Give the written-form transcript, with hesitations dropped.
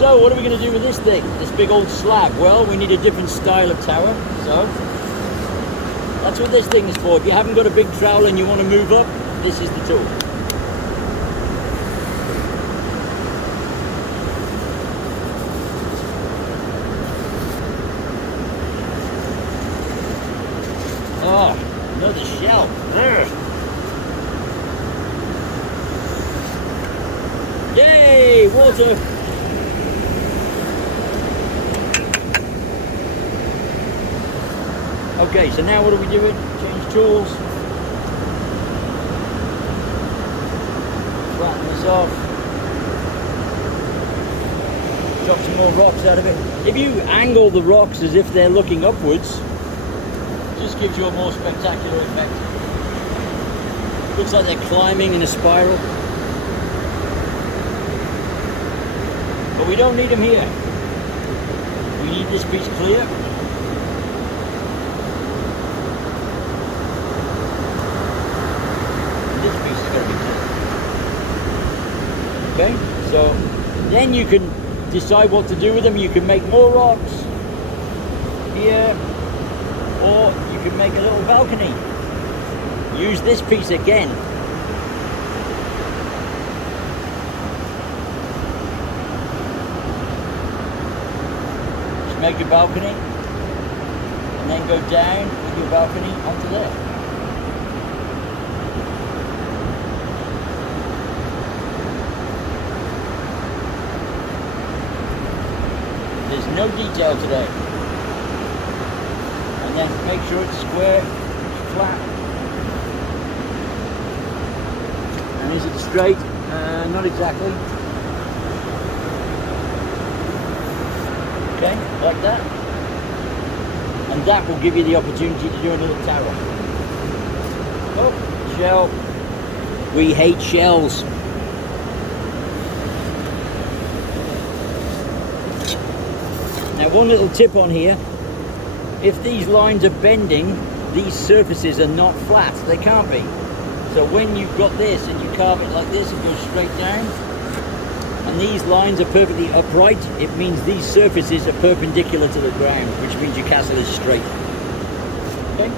So what are we going to do with this thing, this big old slab? Well, we need a different style of tower, so that's what this thing is for. If you haven't got a big trowel and you want to move up, this is the tool. Oh, another shell. Ugh. Yay, water. Okay, so now what are we doing? Change tools. Flatten this off. Drop some more rocks out of it. If you angle the rocks as if they're looking upwards, it just gives you a more spectacular effect. Looks like they're climbing in a spiral. But we don't need them here. We need this piece clear. This piece is going to be clear. Okay, so then you can decide what to do with them. You can make more rocks here, or you can make a little balcony. Use this piece again. Just make your balcony, and then go down with your balcony onto there. There's no detail today. And then make sure it's square, flat. And is it straight? Not exactly. Okay, like that. And that will give you the opportunity to do another tower. Oh, shell. We hate shells. Now one little tip on here, if these lines are bending, these surfaces are not flat, they can't be. So when you've got this and you carve it like this, it goes straight down, and these lines are perfectly upright, it means these surfaces are perpendicular to the ground, which means your castle is straight. Okay?